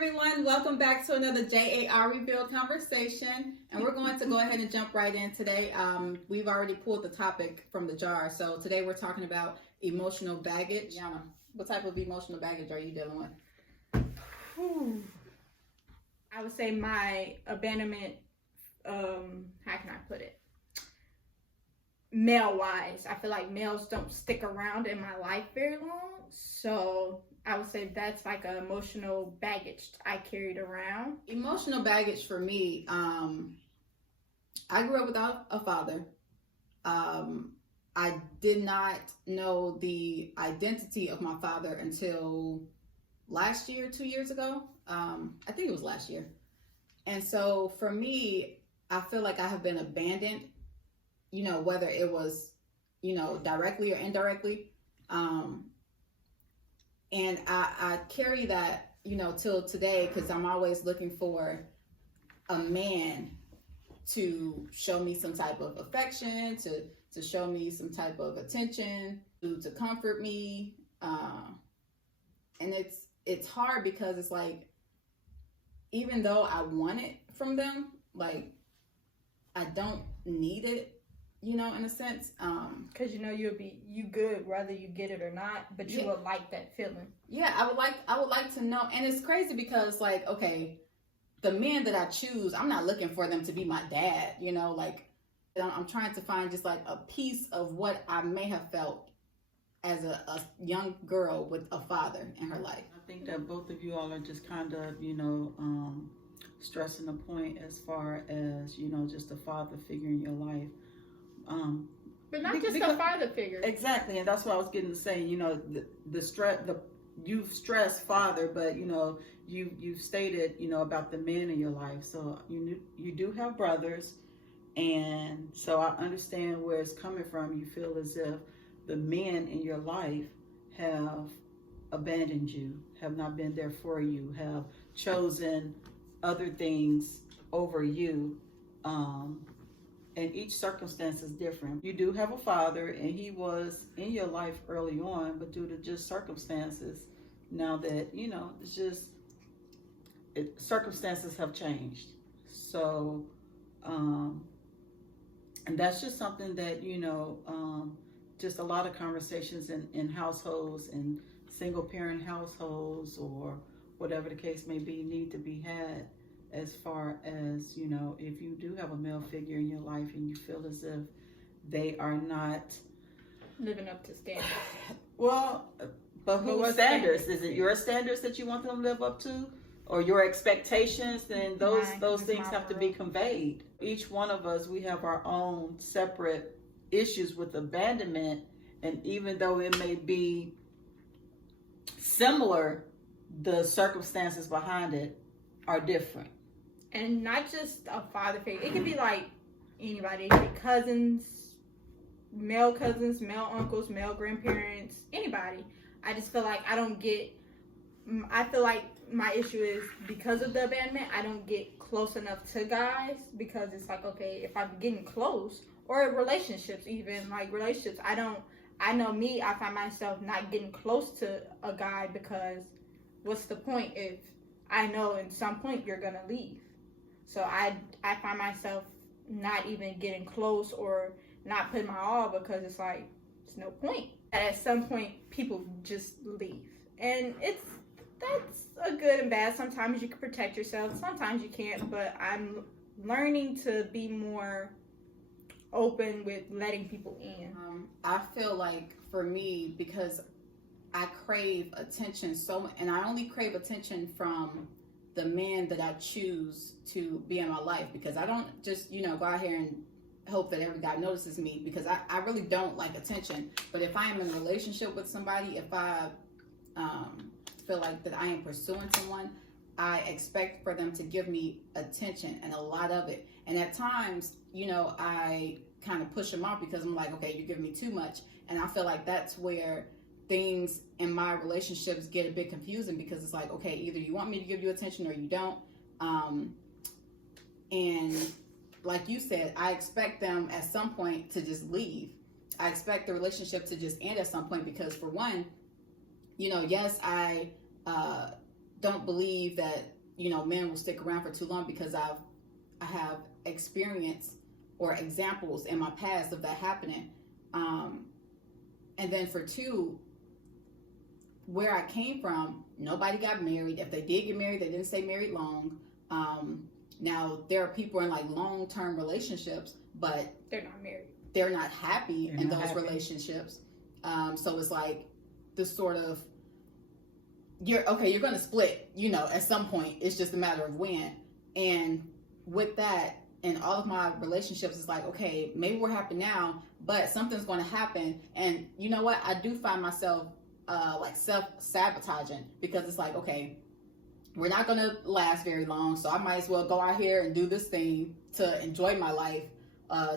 everyone, welcome back to another J.A.R. Revealed conversation, and we're going to go ahead and jump right in today. We've already pulled the topic from the jar, so today we're talking about emotional baggage. Yana, what type of emotional baggage are you dealing with? I would say my abandonment, how can I put it? Male-wise, I feel like males don't stick around in my life very long, so I would say that's like an emotional baggage I carried around. Emotional baggage for me, I grew up without a father. I did not know the identity of my father until last year, 2 years ago. I think it was last year. And so for me, I feel like I have been abandoned, whether it was, directly or indirectly. And I carry that, till today, because I'm always looking for a man to show me some type of affection, to show me some type of attention, to comfort me. And it's hard because it's like, even though I want it from them, like, I don't need it, in a sense. Because you good whether you get it or not, but you would like that feeling. Yeah, I would like to know. And it's crazy because, like, okay, the men that I choose, I'm not looking for them to be my dad, like, I'm trying to find just like a piece of what I may have felt as a young girl with a father in her life. I think that both of you all are just kind of, stressing the point as far as, just a father figure in your life. But not just a father figure. Exactly, and that's what I was getting to say. The stress, you've stressed father, but you've stated about the men in your life. So you do have brothers, and so I understand where it's coming from. You feel as if the men in your life have abandoned you, have not been there for you, have chosen other things over you. And each circumstance is different. You do have a father, and he was in your life early on, but due to just circumstances, now that, it's just, circumstances have changed. So, and that's just something that, just a lot of conversations in households and single parent households or whatever the case may be need to be had. As far as, if you do have a male figure in your life and you feel as if they are not living up to standards. Well, but whose standards? Is it your standards that you want them to live up to? Or your expectations? Then those things have to be conveyed. Each one of us, we have our own separate issues with abandonment. And even though it may be similar, the circumstances behind it are different. And not just a father figure. It can be like anybody. It can be cousins, male uncles, male grandparents, anybody. I just feel like I feel like my issue is because of the abandonment, I don't get close enough to guys because it's like, okay, if I'm getting close, or relationships, I know me, I find myself not getting close to a guy because what's the point if I know at some point you're gonna leave? So I find myself not even getting close or not putting my all because it's like, it's no point. At some point, people just leave. And that's a good and bad. Sometimes you can protect yourself, sometimes you can't, but I'm learning to be more open with letting people in. I feel like for me, because I crave attention so much, and I only crave attention from the men that I choose to be in my life, because I don't just, go out here and hope that every guy notices me, because I really don't like attention. But if I am in a relationship with somebody, if I feel like that I am pursuing someone, I expect for them to give me attention, and a lot of it. And at times, I kind of push them off because I'm like, okay, you're giving me too much. And I feel like that's where things in my relationships get a bit confusing, because it's like, okay, either you want me to give you attention or you don't. And like you said, I expect them at some point to just leave. I expect the relationship to just end at some point, because for one, yes, I don't believe that, you know, men will stick around for too long, because I have experience or examples in my past of that happening. And then for two, where I came from, nobody got married. If they did get married, they didn't stay married long. Now there are people in like long-term relationships, but they're not married. They're not happy They're in not those happy. relationships. So it's like this sort of, you're going to split, you know, at some point. It's just a matter of when. And with that, in all of my relationships, it's like, okay, maybe we're happy now, but something's going to happen. And you know what? I do find myself like self-sabotaging, because it's like, okay, we're not going to last very long, so I might as well go out here and do this thing to enjoy my life,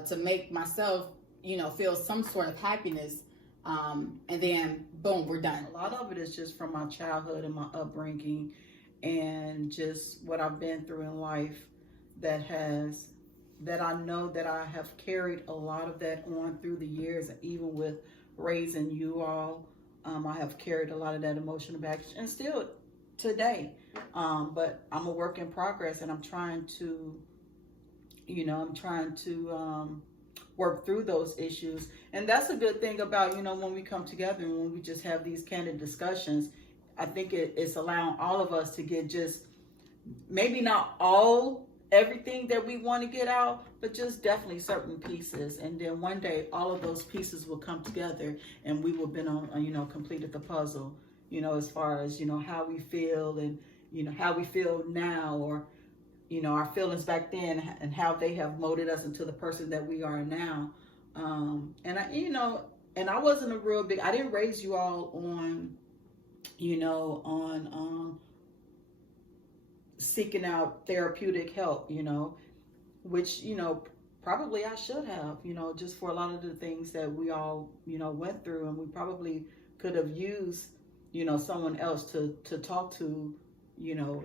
to make myself, you know, feel some sort of happiness. And then boom, we're done. A lot of it is just from my childhood and my upbringing, and just what I've been through in life that I know that I have carried a lot of that on through the years, and even with raising you all, I have carried a lot of that emotional baggage, and still today. But I'm a work in progress, and I'm trying to, work through those issues. And that's a good thing about, you know, when we come together and when we just have these candid discussions. I think it's allowing all of us to get just, maybe not everything that we want to get out, but just definitely certain pieces. And then one day all of those pieces will come together, and we will have been on, you know, completed the puzzle, you know, as far as, you know, how we feel, and, you know, how we feel now, or, you know, our feelings back then, and how they have molded us into the person that we are now. And I, you know, and I wasn't I didn't raise you all on, you know, on seeking out therapeutic help, you know, which, you know, probably I should have, you know, just for a lot of the things that we all, you know, went through, and we probably could have used, you know, someone else to talk to, you know,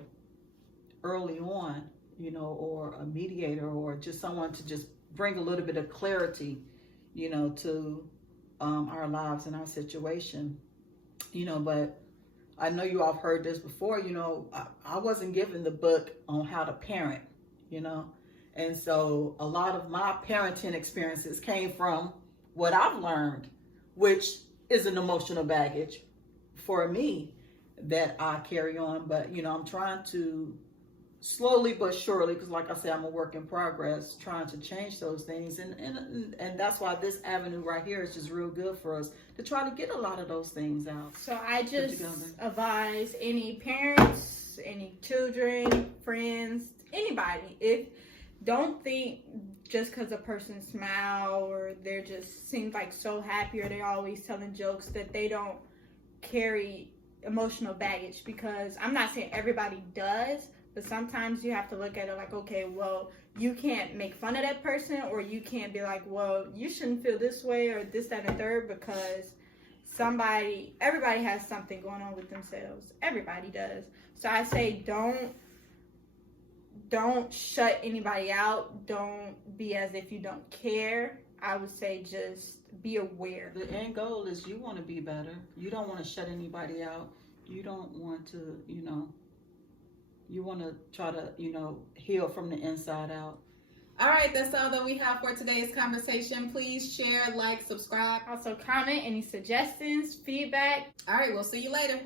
early on, you know, or a mediator, or just someone to just bring a little bit of clarity, you know, to our lives and our situation, you know. But I know you all have heard this before, you know, I wasn't given the book on how to parent, you know. And so a lot of my parenting experiences came from what I've learned, which is an emotional baggage for me that I carry on. But, you know, I'm trying to slowly but surely, because like I said, I'm a work in progress, trying to change those things. And that's why this avenue right here is just real good for us to try to get a lot of those things out. So I just advise any parents, any children, friends, anybody, if don't think just because a person smile or they're just seem like so happy, or they're always telling jokes, that they don't carry emotional baggage. Because I'm not saying everybody does, but sometimes you have to look at it like, okay, well, you can't make fun of that person, or you can't be like, well, you shouldn't feel this way, or this, that, and third, because everybody has something going on with themselves. Everybody does. So I say don't shut anybody out. Don't be as if you don't care. I would say just be aware. The end goal is you want to be better. You don't want to shut anybody out. You don't want to, you know, you want to try to, you know, heal from the inside out. All right, that's all that we have for today's conversation. Please share, like, subscribe. Also comment any suggestions, feedback. All right, we'll see you later.